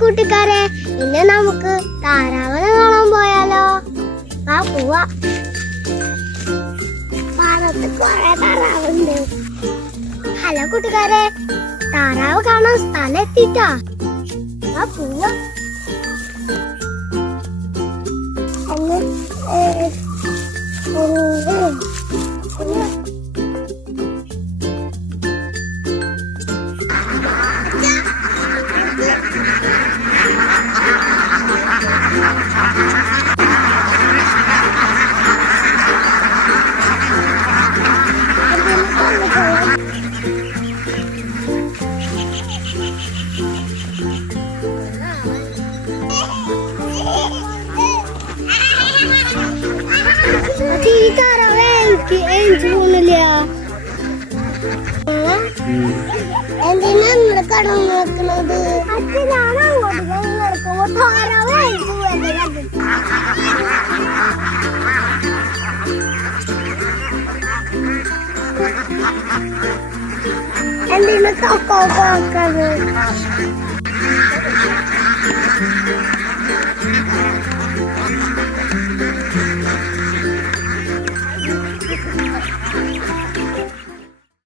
കൂട്ടുകാരെ, ഇന്ന് നമുക്ക് താറാവിനെ കാണാൻ പോയാലോ? വാ പോവാ. പാടത്ത് കുറെ താറാവുണ്ട്. ഹലോ കൂട്ടുകാരെ, താറാവ് കാണാൻ സ്ഥലം എത്തിട്ടാ. വാ പോവാ. എന്തിനാ നിങ്ങള് കടന്നു നോക്കുന്നത്? അച്ഛനാണ് അങ്ങോട്ട് നടക്കുമ്പോ താറാവ് എന്തിനാ നോക്കുന്നത്?